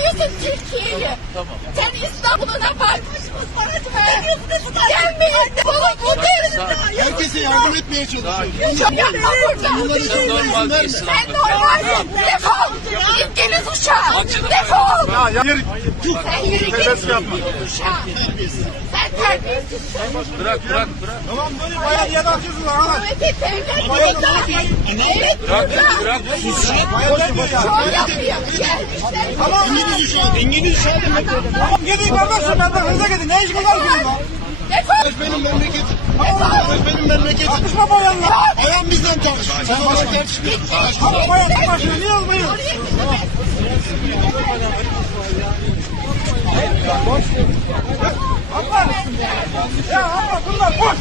tanıyorsun Türkiye'yi. Tamam. Sen İstanbul'una bakmışsın bana güveniyorsun. Gelmeyin. Bana bu derinde. Herkese yardım etmeye çalışıyoruz. Çok yapma burada. Sen normalsin. Defol. İngiliz uşağı. Defol. Ya ya yürü. Sen yürü git. Nefes yapma. Sen. Bırak bırak bırak. Tamam böyle bayağı niye bakıyorsun lan? Evet burada. Evet burada. Bırak sus. Şov yapıyor. Gelmişler. Tamam. İngiliz uşağı. İngiliz demek. Tamam gidin kardeşim ben de hızla gidin. Ne iş kadar gidin lan? Defol. Benim memleketim. Tamam. Benim memleketim. Tartışma bayanla. Ayağım bizden tartışıyor. Sen bana tartışmıyorsun. Tamam bayan başına niye gidemezsin. Abla! Ya abla bunlar koş!